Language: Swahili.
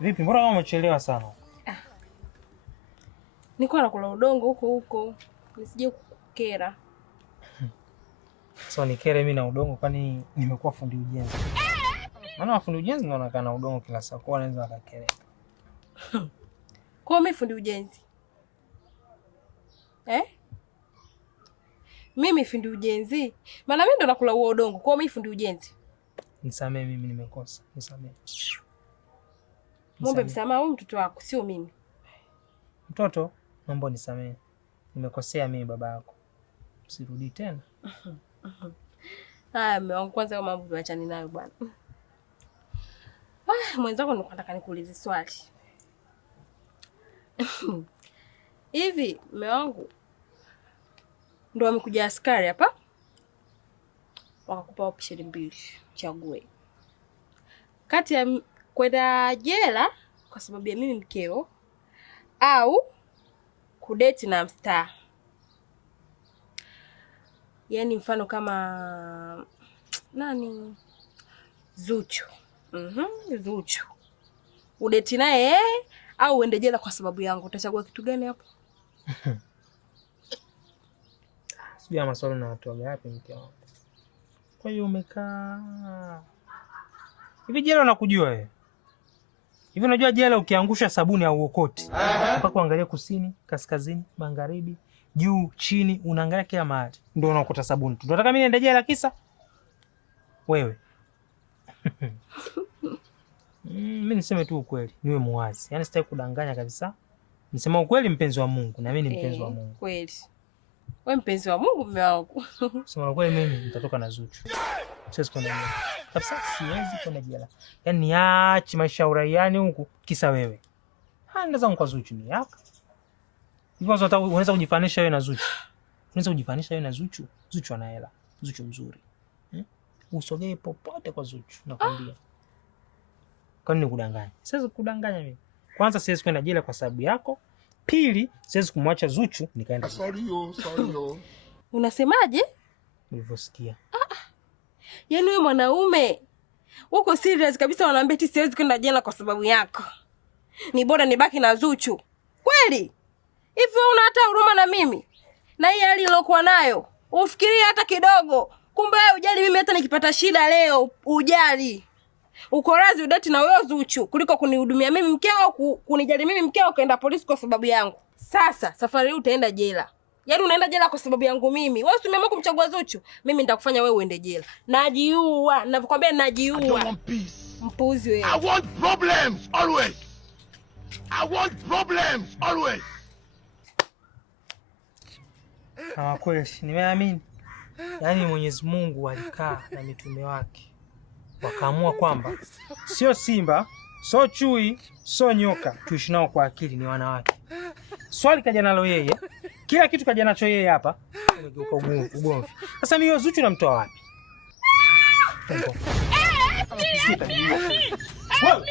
Vipi, mbona kama umechelewa sana? Niko nakula udongo huko. Nisije kukera. So nikere mimi na udongo kwani nimekuwa fundi ujenzi? Maana wafundi ujenzi wanakaa na udongo kila saa, kwa wanaweza wakakelea. Kwa mimi fundi ujenzi. Mimi fundi ujenzi. Maana mimi ndo nakula huo udongo. Kwa mimi fundi ujenzi. Nisamee, mimi nimekosa. Nisamee. Muombe msamaha huyu mtoto wako, sio mimi. Mtoto, naomba nisamee. Nimekosea mimi baba yako. Usirudi tena. Mume wangu, kwanza hiyo mambo tuachane nayo bwana. Mwenzako nataka nikuulize swali. Hivi mume wangu ndo wamekuja askari hapa wakakupa option 2, chague kati ya kwenda jela kwa sababu ya mimi mkeo au kudeti na mstaa. Yaani mfano kama nani? Zuchu. Zuchu. Udeti naye au uende jela kwa sababu yangu. Utachagua kitu gani hapo? Sijui maswali na watu wapi mke wangu. Kwa hiyo umekaa. Hivi jela unakujua wewe? Hivi unajua jela ukiangusha sabuni au ukoti. Mpaka kuangalia kusini, kaskazini, magharibi, juu, chini, unaangalia kila mahali. Ndio unaokota sabuni. Tunataka mimi niende jela kisa wewe. Mimi niseme tu ukweli, niwe muwazi. Yaani sitaki kudanganya kabisa. Nisema ukweli, mpenzi wa Mungu, na mimi ni mpenzi wa Mungu. Kweli. Wewe mpenzi wa Mungu mume wangu. Sema ukweli, mimi nitatoka na Zuchu. Siwezi kwenda jela. Kabisa siwezi kwenda jela. Yaani niache maisha ya uraiani huku kisa wewe. Nenda zangu kwa Zuchu ni yako. Hivyo unaweza kujifanisha wewe na Zuchu. Unaweza kujifanisha wewe na Zuchu. Zuchu ana hela. Zuchu mzuri. Usogee popote kwa Zuchu nakwambia. Kwani nikudanganya? Siwezi kudanganya mimi. Kwanza siwezi kwenda jela kwa sababu yako. Pili, siwezi kumwacha Zuchu nikaenda. Sorry. Unasemaje? Nilivyosikia. Yaani wewe mwanaume uko serious kabisa, wanaambia eti siwezi kwenda jela kwa sababu yako. Ni bora nibaki na Zuchu. Kweli? Hivi wewe una hata huruma na mimi? Na hii hali nilokuwa nayo. Ufikirie hata kidogo. Kumbe wewe ujali mimi hata nikipata shida leo, ujali. Uko razi udeti na wewe Zuchu kuliko kunihudumia mimi mkeo, kunijali mimi mkeo, kaenda polisi kwa sababu yangu. Sasa safari hii utaenda jela. Yaani unaenda jela kwa sababu yangu mimi. Wewe usimeamua kumchagua Zuchu, mimi nitakufanya wewe uende jela. Najiua, ninakwambia najiua. Mpuzi wewe. I want problems always. Kweli, nimeamini. Yaani Mwenyezi Mungu alikaa na mitume wake. Wakaamua kwamba sio simba, sio chui, sio nyoka, tuishi nao kwa akili, ni wanawake. Swali kaja nalo yeye, kila kitu kaja nacho yeye hapa, umegeuka ugomvi. Sasa mimi Zuchu namtoa wapi? Wewe